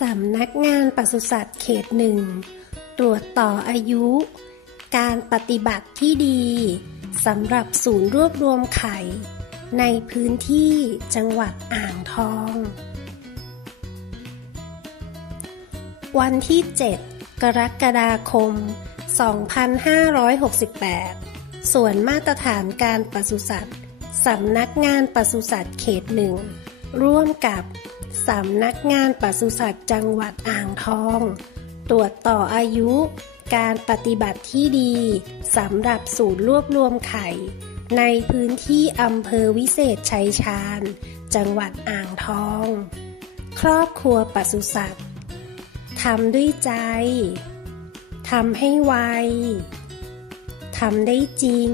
สำนักงานปศุสัตว์เขต 1 ตรวจต่ออายุ การปฏิบัติที่ดีสำหรับศูนย์รวบรวมไข่ในพื้นที่จังหวัดอ่างทอง วันที่ 7 กรกฎาคม 2568 ส่วนมาตรฐานการปศุสัตว์สำนักงานปศุสัตว์เขต 1 ร่วมกับสำนักงานปศุสัตว์จังหวัดอ่างทองตรวจต่ออายุการปฏิบัติที่ดีสำหรับศูนย์รวบรวมไข่ในพื้นที่อำเภอวิเศษชัยชาญจังหวัดอ่างทองครอบครัวปศุสัตว์ทำด้วยใจทำให้ไวทำได้จริง